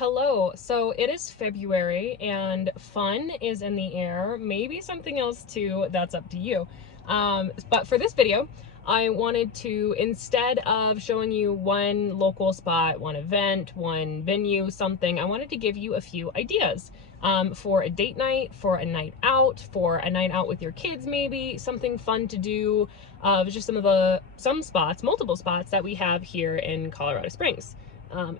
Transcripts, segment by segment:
Hello. So it is February and fun is in the air. Maybe something else too, that's up to you. But for this video, I wanted to, instead of showing you one local spot, one event, one venue, something, I wanted to give you a few ideas for a date night, for a night out with your kids, maybe something fun to do, just some spots, multiple spots that we have here in Colorado Springs.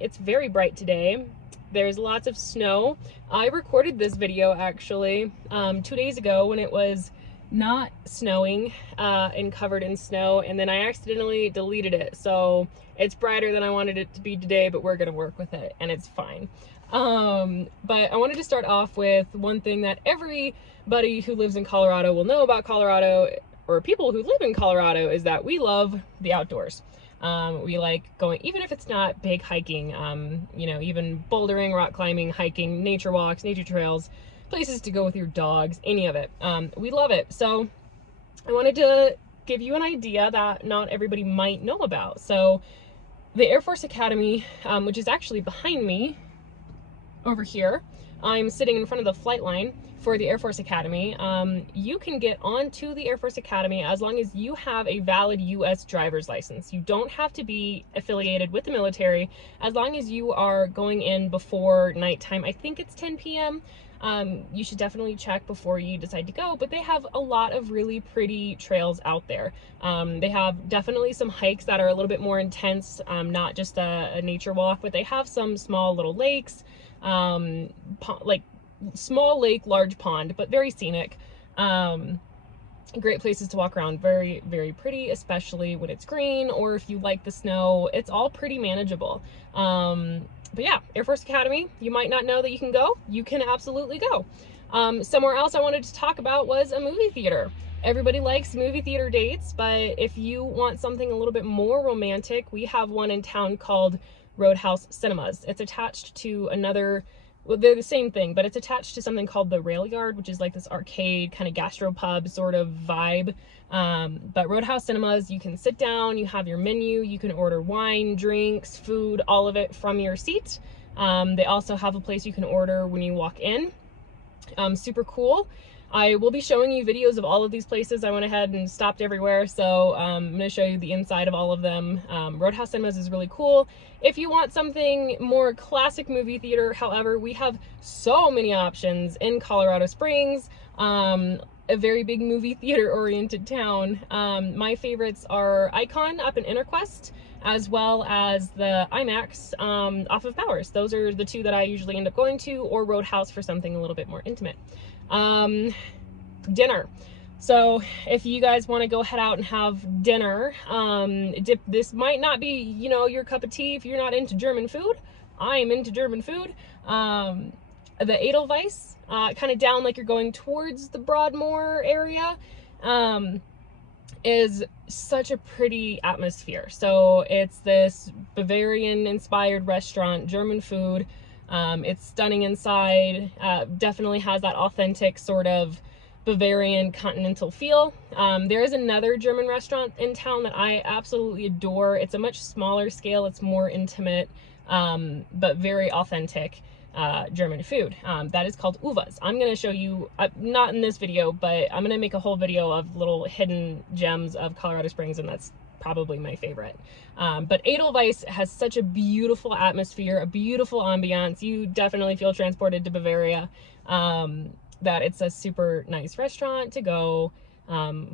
It's very bright today. There's lots of snow. I recorded this video actually 2 days ago when it was not snowing and covered in snow, and then I accidentally deleted it. So it's brighter than I wanted it to be today, but we're gonna work with it and it's fine. But I wanted to start off with one thing that everybody who lives in Colorado will know about Colorado, or people who live in Colorado, is that we love the outdoors. We like going, even if it's not big hiking, you know, even bouldering, rock climbing, hiking, nature walks, nature trails, places to go with your dogs, any of it. We love it. So I wanted to give you an idea that not everybody might know about. So the Air Force Academy, which is actually behind me over here, I'm sitting in front of the flight line for the Air Force Academy. You can get onto the Air Force Academy as long as you have a valid U.S. driver's license. You don't have to be affiliated with the military, as long as you are going in before nighttime. I think it's 10 p.m. You should definitely check before you decide to go, but they have a lot of really pretty trails out there. They have definitely some hikes that are a little bit more intense, not just a nature walk, but they have some small little lakes, like small lake, large pond, but very scenic. Great places to walk around. Very, very pretty, especially when it's green, or if you like the snow. It's all pretty manageable. But yeah, Air Force Academy, you might not know that you can go. You can absolutely go. Somewhere else I wanted to talk about was a movie theater. Everybody likes movie theater dates, but if you want something a little bit more romantic, we have one in town called Roadhouse Cinemas. It's attached to another, well, they're the same thing, but it's attached to something called the Rail Yard, which is like this arcade kind of gastropub sort of vibe. But Roadhouse Cinemas, you can sit down, you have your menu, you can order wine, drinks, food, all of it from your seat. They also have a place you can order when you walk in. Super cool. I will be showing you videos of all of these places. I went ahead and stopped everywhere, so I'm going to show you the inside of all of them. Roadhouse Cinemas is really cool. If you want something more classic movie theater, however, we have so many options in Colorado Springs, a very big movie theater oriented town. My favorites are Icon up in Interquest, as well as the IMAX off of Powers. Those are the two that I usually end up going to, or Roadhouse for something a little bit more intimate. Dinner. So if you guys want to go head out and have dinner, this might not be, you know, your cup of tea if you're not into German food. I am into German food. The Edelweiss, kind of down like you're going towards the Broadmoor area, is such a pretty atmosphere. So it's this Bavarian inspired restaurant, German food. It's stunning inside, definitely has that authentic sort of Bavarian continental feel. There is another German restaurant in town that I absolutely adore. It's a much smaller scale, it's more intimate, but very authentic German food. That is called Uva's. I'm going to show you, not in this video, but I'm going to make a whole video of little hidden gems of Colorado Springs, and that's probably my favorite. But Edelweiss has such a beautiful atmosphere, a beautiful ambiance. You definitely feel transported to Bavaria. That it's a super nice restaurant to go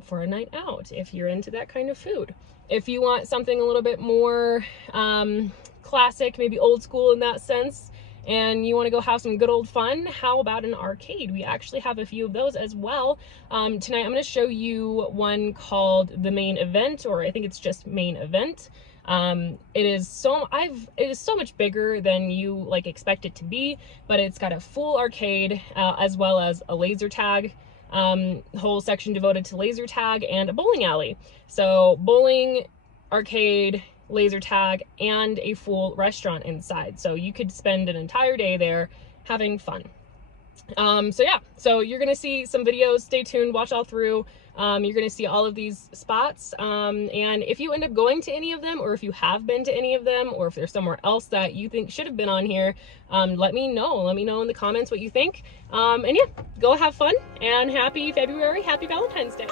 for a night out if you're into that kind of food. If you want something a little bit more classic, maybe old school in that sense, and you want to go have some good old fun, how about an arcade? We actually have a few of those as well. Tonight I'm going to show you one called The Main Event, or I think it's just Main Event. It is so much bigger than you like expect it to be, but it's got a full arcade, as well as a laser tag, whole section devoted to laser tag, and a bowling alley. So bowling, arcade, laser tag, and a full restaurant inside. So you could spend an entire day there having fun. So yeah, so you're gonna see some videos, stay tuned, watch all through. You're gonna see all of these spots, and if you end up going to any of them, or if you have been to any of them, or if there's somewhere else that you think should have been on here, let me know in the comments what you think. And yeah, go have fun, and happy February, happy Valentine's Day.